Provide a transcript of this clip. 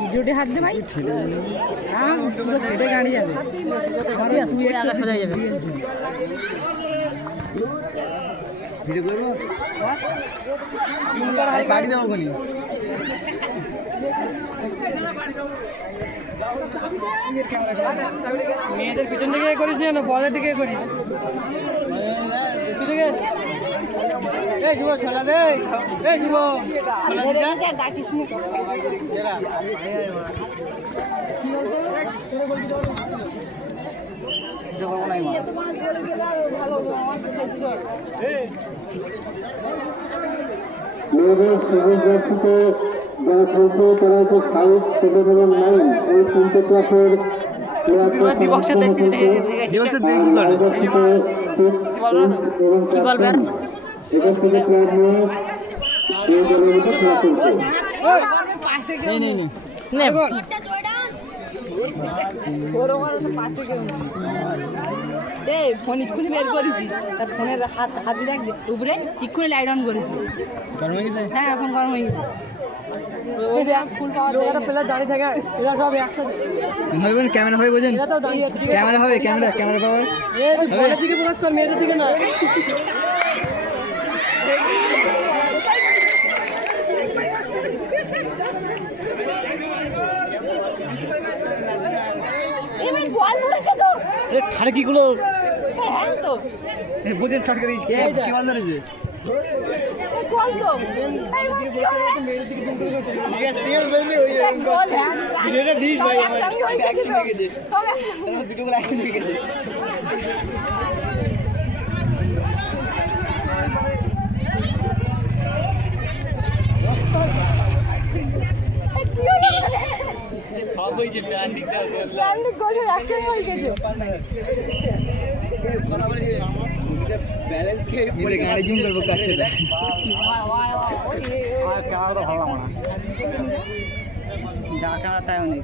ভিডিওটি হাত দে ভাই, হ্যাঁ পুরো ফেটে গাড়ি যাবে, তুই আগে সোজা যাবে। ভিডিও করবো গাড়ি দেবো কোনি মেয়েদের পিছন দিকে করিস না, বলের দিকে করিস। এই শুভ ছোলা দে, এই শুভ ডাকিস না। মেয়েদের সিভিল জার্সিতে যারা খেলছে তারা হচ্ছে 5, 7 এবং 9 এই 3টে ক্লাসের কি বলবে আর এদের থেকে প্লেয়ার নিয়ে এই দলের মধ্যে খেলা চলছে। ফোন এক্ষুনি বের করেছি, তার ফোনের হাতে রাখবে উপরে, এক্ষুনি লাইট অন করেছি। হ্যাঁ এখন গরম হয়ে গেছে। ক্যামেরা হবে বোঝেন, ক্যামেরা হবে, ক্যামেরা পাওয়ার বলের দিকে ফোকাস কর, মেয়েদের দিকে না। ঠাড়কিগুলো তো বুঝেন ঠাটকা দিয়েছি কি বল ধরেছে ভিডিওটা দিস ভাই, আমার অ্যাকশন হয়ে গেছে, ভিডিওগুলো অ্যাকশন হয়ে গেছে। সব হয়েছে প্ল্যান্ডিংটা, প্ল্যান্ডিং করে অ্যাকশন হয়ে গেছে। ব্যালেন্স কে মেরে গাড়ি জুম করব কাছে না আর কারো ভালো না যা কাটা অনেক